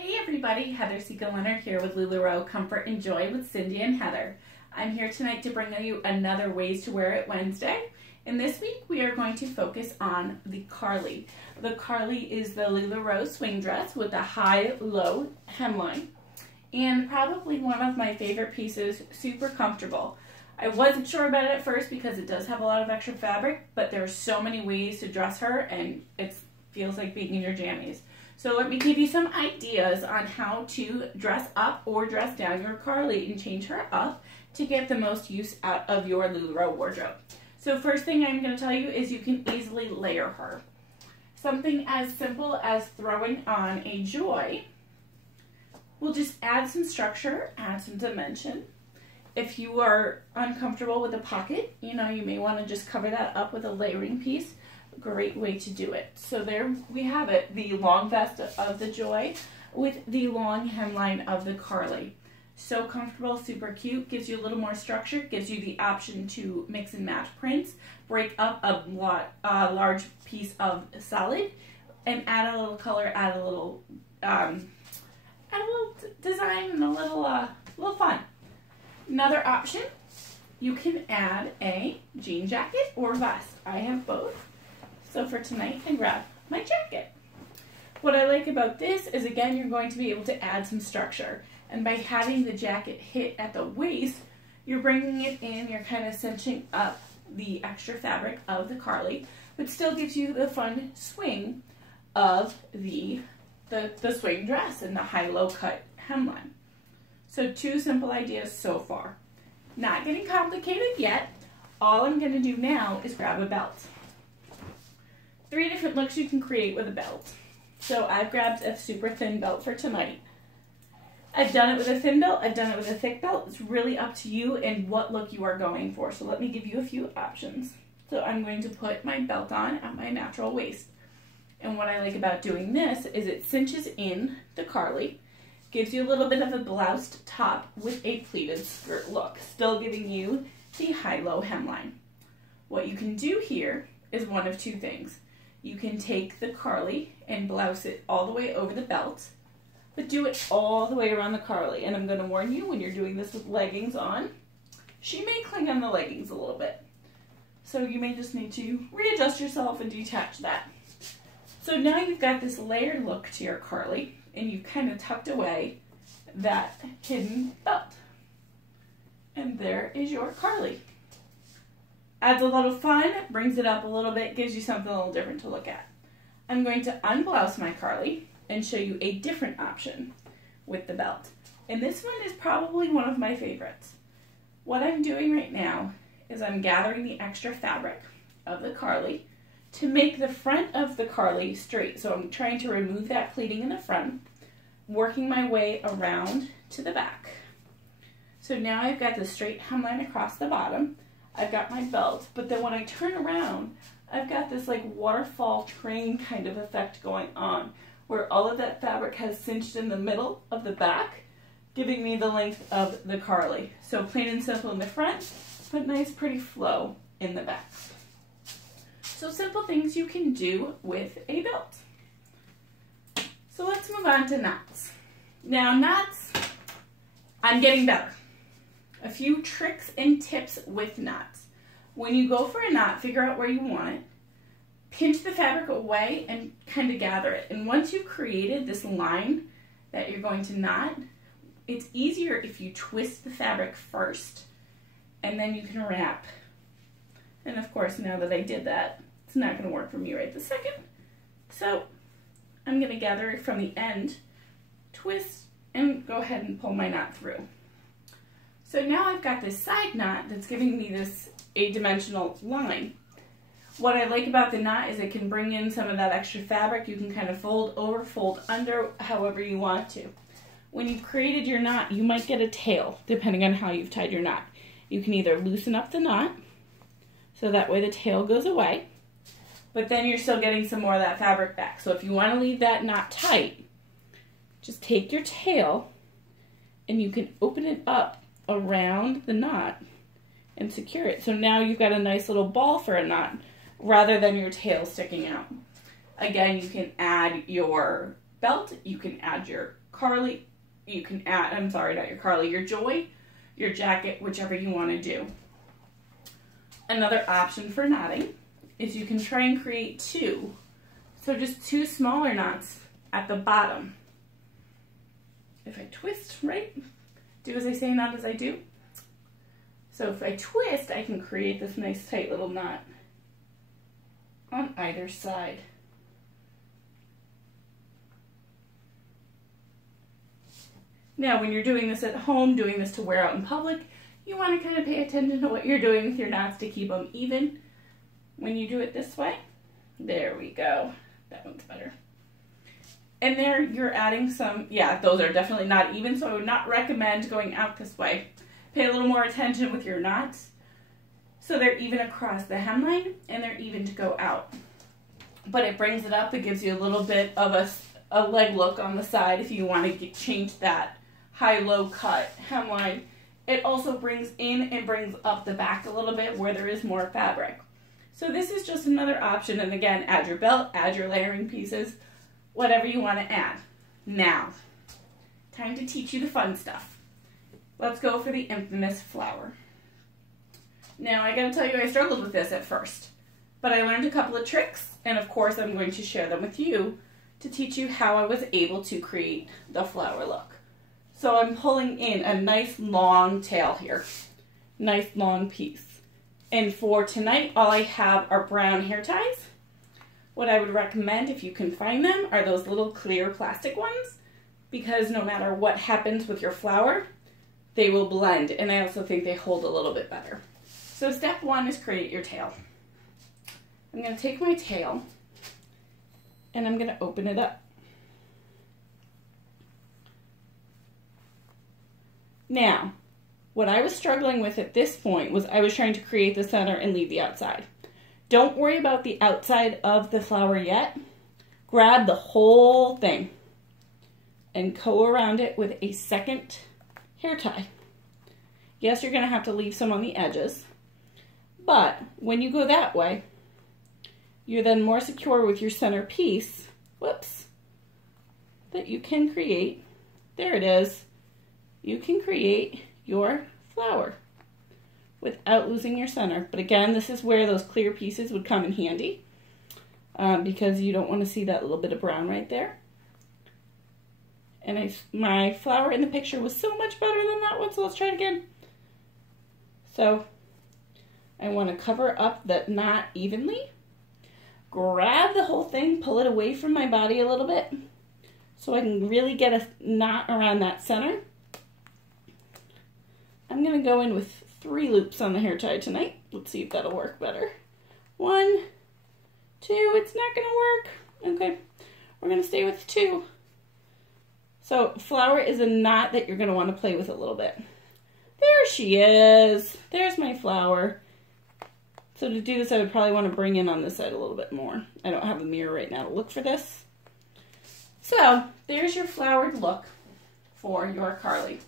Hey everybody, Heather Segal Leonard here with LuLaRoe Comfort and Joy with Cindy and Heather. I'm here tonight to bring you another Ways to Wear It Wednesday. And this week we are going to focus on the Carly. The Carly is the LuLaRoe swing dress with a high-low hemline. And probably one of my favorite pieces, super comfortable. I wasn't sure about it at first because it does have a lot of extra fabric, but there are so many ways to dress her and it feels like being in your jammies. So let me give you some ideas on how to dress up or dress down your Carly and change her up to get the most use out of your LuLaRoe wardrobe. So first thing I'm going to tell you is you can easily layer her. Something as simple as throwing on a Joy will just add some structure, add some dimension. If you are uncomfortable with a pocket, you may want to just cover that up with a layering piece. Great way to do it. So there we have it, the long vest of the Joy with the long hemline of the Carly. So comfortable, super cute, gives you a little more structure, gives you the option to mix and match prints, break up a large piece of solid, and add a little color, add a little design and a little fun. Another option, you can add a jean jacket or vest. I have both. So for tonight, I grab my jacket. What I like about this is, again, you're going to be able to add some structure. And by having the jacket hit at the waist, you're bringing it in, you're kind of cinching up the extra fabric of the Carly, but still gives you the fun swing of the swing dress and the high-low cut hemline. So two simple ideas so far. Not getting complicated yet. All I'm going to do now is grab a belt. 3 different looks you can create with a belt. So I've grabbed a super thin belt for tonight. I've done it with a thin belt, I've done it with a thick belt. It's really up to you and what look you are going for. So let me give you a few options. So I'm going to put my belt on at my natural waist. And what I like about doing this is it cinches in the Carly, gives you a little bit of a bloused top with a pleated skirt look, still giving you the high-low hemline. What you can do here is one of two things. You can take the Carly and blouse it all the way over the belt, but do it all the way around the Carly. And I'm going to warn you, when you're doing this with leggings on, she may cling on the leggings a little bit. So you may just need to readjust yourself and detach that. So now you've got this layered look to your Carly, and you've kind of tucked away that hidden belt. And there is your Carly. Adds a little fun, brings it up a little bit, gives you something a little different to look at. I'm going to unblouse my Carly and show you a different option with the belt. And this one is probably one of my favorites. What I'm doing right now is I'm gathering the extra fabric of the Carly to make the front of the Carly straight. So I'm trying to remove that pleating in the front, working my way around to the back. So now I've got the straight hemline across the bottom. I've got my belt, but then when I turn around, I've got this like waterfall train kind of effect going on, where all of that fabric has cinched in the middle of the back, giving me the length of the Carly. So plain and simple in the front, but nice pretty flow in the back. So simple things you can do with a belt. So let's move on to knots. Now knots, I'm getting better. A few tricks and tips with knots. When you go for a knot, figure out where you want it. Pinch the fabric away and kind of gather it. And once you've created this line that you're going to knot, it's easier if you twist the fabric first and then you can wrap. And of course, now that I did that, it's not going to work for me right this second. So I'm going to gather it from the end, twist, and go ahead and pull my knot through. So now I've got this side knot that's giving me this eight-dimensional line. What I like about the knot is it can bring in some of that extra fabric. You can kind of fold over, fold under, however you want to. When you've created your knot, you might get a tail, depending on how you've tied your knot. You can either loosen up the knot, so that way the tail goes away, but then you're still getting some more of that fabric back. So if you want to leave that knot tight, just take your tail and you can open it up around the knot and secure it. So now you've got a nice little ball for a knot rather than your tail sticking out. Again, you can add your belt, you can add your Carly, you can add, I'm sorry, not your Carly, your Joy, your jacket, whichever you want to do. Another option for knotting is you can try and create two. So just two smaller knots at the bottom. If I twist, right? Do as I say, not as I do. So if I twist, I can create this nice tight little knot on either side. Now, when you're doing this at home, doing this to wear out in public, you want to kind of pay attention to what you're doing with your knots to keep them even. When you do it this way, there we go. That one's better. And there you're adding some, yeah, those are definitely not even, so I would not recommend going out this way. Pay a little more attention with your knots so they're even across the hemline and they're even to go out. But it brings it up, it gives you a little bit of a leg look on the side if you want to change that high-low cut hemline. It also brings in and brings up the back a little bit where there is more fabric. So this is just another option, and again, add your belt, add your layering pieces, whatever you want to add. Now, time to teach you the fun stuff. Let's go for the infamous flower. Now, I gotta tell you, I struggled with this at first, but I learned a couple of tricks, and of course, I'm going to share them with you to teach you how I was able to create the flower look. So I'm pulling in a nice long tail here, nice long piece. And for tonight, all I have are brown hair ties. What I would recommend, if you can find them, are those little clear plastic ones, because no matter what happens with your flower, they will blend, and I also think they hold a little bit better. So step one is create your tail. I'm going to take my tail, and I'm going to open it up. Now, what I was struggling with at this point was I was trying to create the center and leave the outside. Don't worry about the outside of the flower yet. Grab the whole thing and go around it with a second hair tie. Yes, you're going to have to leave some on the edges, but when you go that way, you're then more secure with your center piece, whoops, that you can create, there it is, you can create your flower without losing your center. But again, this is where those clear pieces would come in handy because you don't want to see that little bit of brown right there. And my flower in the picture was so much better than that one, so let's try it again. So I want to cover up that knot evenly, grab the whole thing, pull it away from my body a little bit so I can really get a knot around that center. I'm going to go in with 3 loops on the hair tie tonight. Let's see if that'll work better. 1, 2, it's not going to work. Okay, we're going to stay with 2. So flower is a knot that you're going to want to play with a little bit. There she is. There's my flower. So to do this, I would probably want to bring in on this side a little bit more. I don't have a mirror right now to look for this. So there's your flowered look for your Carly.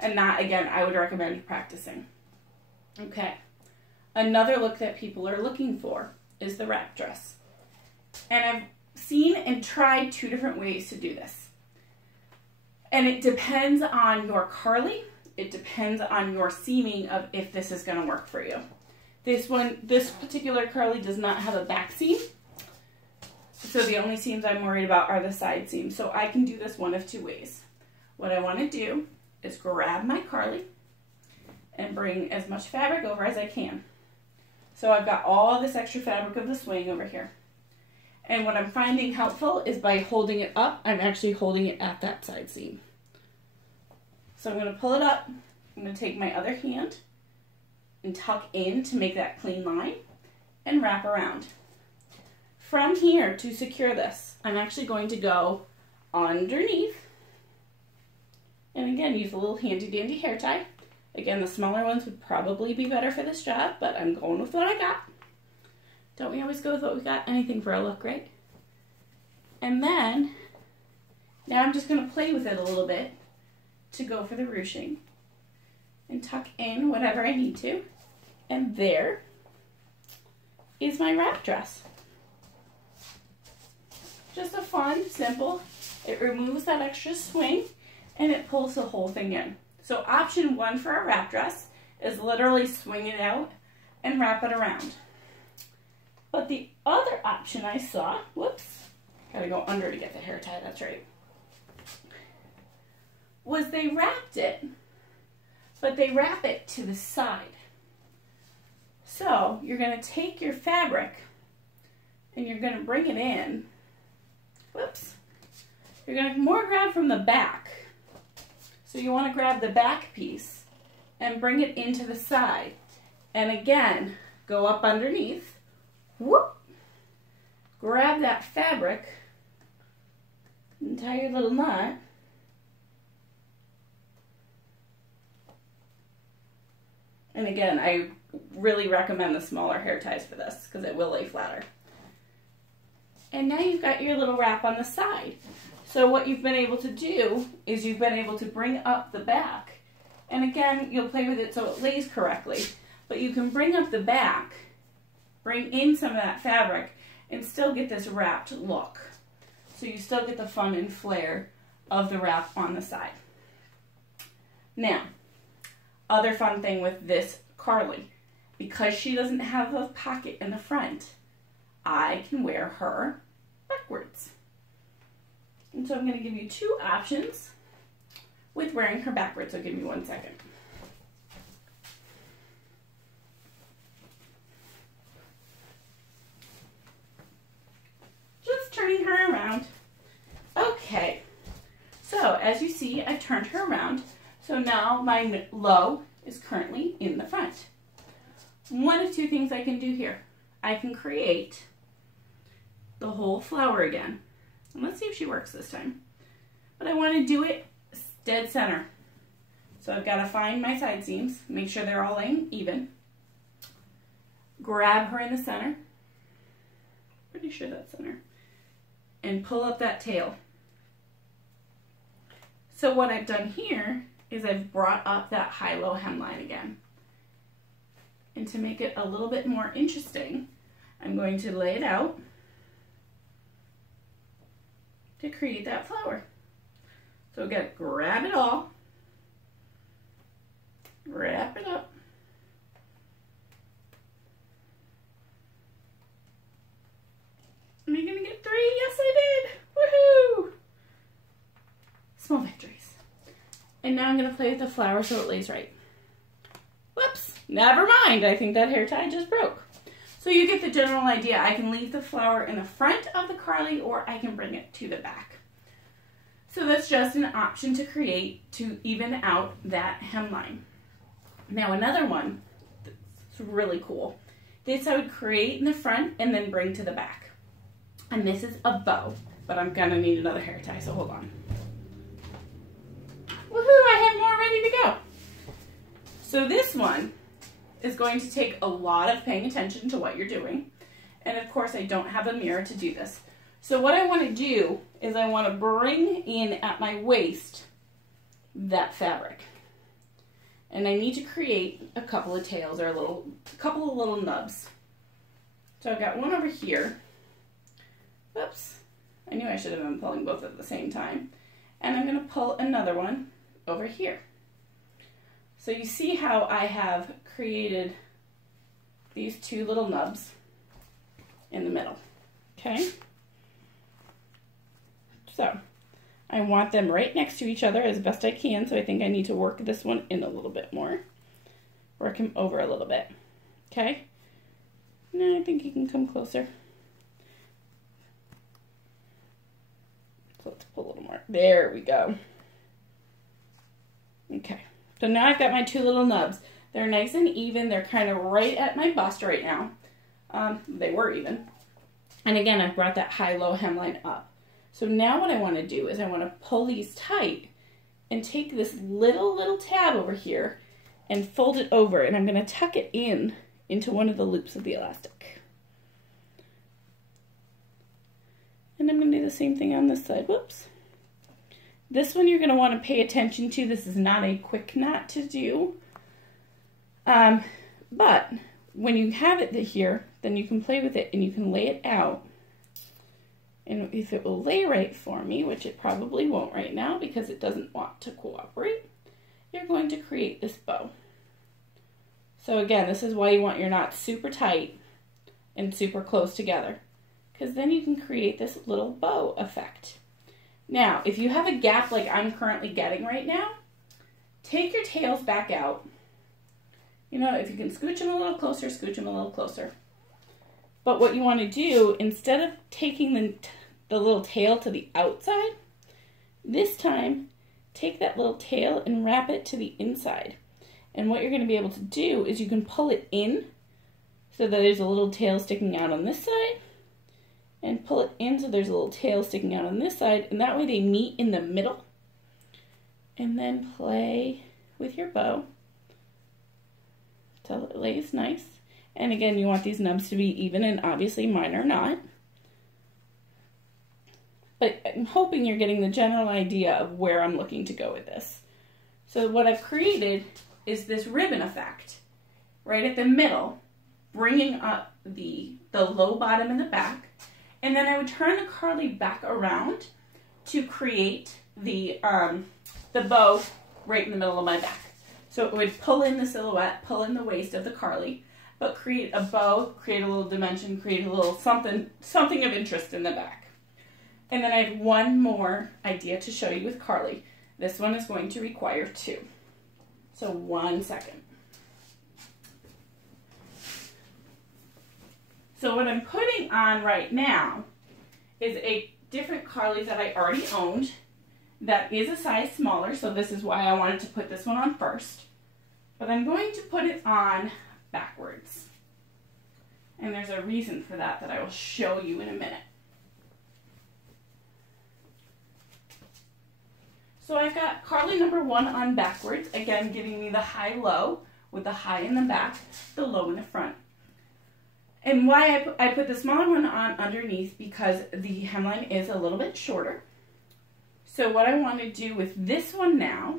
And that, again, I would recommend practicing. Okay. Another look that people are looking for is the wrap dress. And I've seen and tried 2 different ways to do this. And it depends on your Carly. It depends on your seaming of if this is going to work for you. This particular Carly does not have a back seam. So the only seams I'm worried about are the side seams. So I can do this one of 2 ways. What I want to do is grab my Carly and bring as much fabric over as I can. So I've got all this extra fabric of the swing over here. And what I'm finding helpful is by holding it up, I'm actually holding it at that side seam. So I'm going to pull it up, I'm going to take my other hand and tuck in to make that clean line and wrap around. From here, to secure this, I'm actually going to go underneath. And again, use a little handy dandy hair tie. Again, the smaller ones would probably be better for this job, but I'm going with what I got. Don't we always go with what we got? Anything for a look, right? And then, now I'm just going to play with it a little bit to go for the ruching. And tuck in whatever I need to. And there is my wrap dress. Just a fun, simple. It removes that extra swing and it pulls the whole thing in. So option 1 for a wrap dress is literally swing it out and wrap it around. But the other option I saw, whoops, gotta go under to get the hair tie, that's right, was they wrapped it, but they wrap it to the side. So you're gonna take your fabric and you're gonna bring it in, whoops, you're gonna more grab from the back. So you wanna grab the back piece and bring it into the side. And again, go up underneath, whoop, grab that fabric and tie your little knot. And again, I really recommend the smaller hair ties for this because it will lay flatter. And now you've got your little wrap on the side. So what you've been able to do is you've been able to bring up the back. And again, you'll play with it so it lays correctly. But you can bring up the back, bring in some of that fabric, and still get this wrapped look. So you still get the fun and flair of the wrap on the side. Now, other fun thing with this Carly, because she doesn't have a pocket in the front, I can wear her backwards. And so I'm going to give you 2 options with wearing her backwards. So give me 1 second. Just turning her around. Okay, so as you see, I've turned her around. So now my low is currently in the front. One of 2 things I can do here. I can create the whole flower again. And let's see if she works this time. But I want to do it dead center. So I've got to find my side seams, make sure they're all laying even. Grab her in the center. Pretty sure that's center. And pull up that tail. So what I've done here is I've brought up that high-low hemline again. And to make it a little bit more interesting, I'm going to lay it out to create that flower. So again, grab it all, wrap it up, am I gonna get 3? Yes, I did! Woohoo! Small victories. And now I'm gonna play with the flower so it lays right. Whoops, never mind, I think that hair tie just broke. So you get the general idea. I can leave the flower in the front of the Carly or I can bring it to the back. So that's just an option to create to even out that hemline. Now another one that's really cool. This I would create in the front and then bring to the back. And this is a bow, but I'm gonna need another hair tie, so hold on. Woohoo, I have more ready to go. So this one is going to take a lot of paying attention to what you're doing. And of course, I don't have a mirror to do this. So what I want to do is I want to bring in at my waist that fabric. And I need to create a couple of tails or a couple of little nubs. So I've got one over here. Whoops. I knew I should have been pulling both at the same time. And I'm going to pull another one over here. So you see how I have created these 2 little nubs in the middle, okay? So I want them right next to each other as best I can, so I think I need to work this one in a little bit more. Work him over a little bit, okay? No, I think you can come closer. So let's pull a little more. There we go. Okay. So now I've got my 2 little nubs. They're nice and even. They're kind of right at my bust right now. They were even. And again, I've brought that high-low hemline up. So now what I want to do is I want to pull these tight and take this little tab over here and fold it over. And I'm going to tuck it in into one of the loops of the elastic. And I'm going to do the same thing on this side. Whoops. This one you're going to want to pay attention to. This is not a quick knot to do. But when you have it here, then you can play with it and you can lay it out And if it will lay right for me, which it probably won't right now because it doesn't want to cooperate, you're going to create this bow. So again, this is why you want your knots super tight and super close together, because then you can create this little bow effect. Now, if you have a gap like I'm currently getting right now, take your tails back out. You know, if you can scooch them a little closer, scooch them a little closer. But what you want to do, instead of taking the little tail to the outside, this time, take that little tail and wrap it to the inside. And what you're going to be able to do is you can pull it in so that there's a little tail sticking out on this side, and pull it in so there's a little tail sticking out on this side, and that way they meet in the middle. And then play with your bow till it lays nice. And again, you want these nubs to be even, and obviously mine are not. But I'm hoping you're getting the general idea of where I'm looking to go with this. So what I've created is this ribbon effect right at the middle, bringing up the low bottom in the back. And then I would turn the Carly back around to create the bow right in the middle of my back. So it would pull in the silhouette, pull in the waist of the Carly, but create a bow, create a little dimension, create a little something of interest in the back. And then I have one more idea to show you with Carly. This one is going to require 2. So 1 second. So what I'm putting on right now is a different Carly that I already owned that is a size smaller, so this is why I wanted to put this one on first. But I'm going to put it on backwards. And there's a reason for that I will show you in a minute. So I've got Carly number 1 on backwards, again giving me the high-low with the high in the back, the low in the front. And why I put the smaller one on underneath, because the hemline is a little bit shorter. So what I want to do with this one now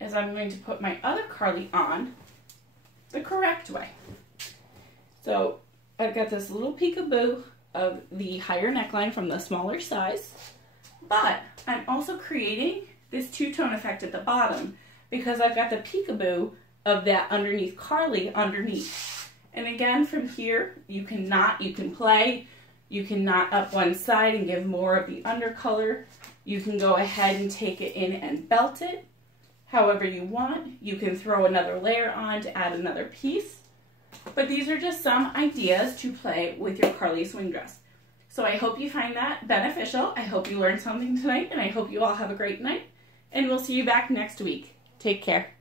is I'm going to put my other Carly on the correct way. So I've got this little peekaboo of the higher neckline from the smaller size, but I'm also creating this two-tone effect at the bottom because I've got the peekaboo of that underneath Carly underneath. And again, from here, you can knot, you can play, you can knot up one side and give more of the undercolor. You can go ahead and take it in and belt it however you want. You can throw another layer on to add another piece. But these are just some ideas to play with your Carly swing dress. So I hope you find that beneficial. I hope you learned something tonight, and I hope you all have a great night. And we'll see you back next week. Take care.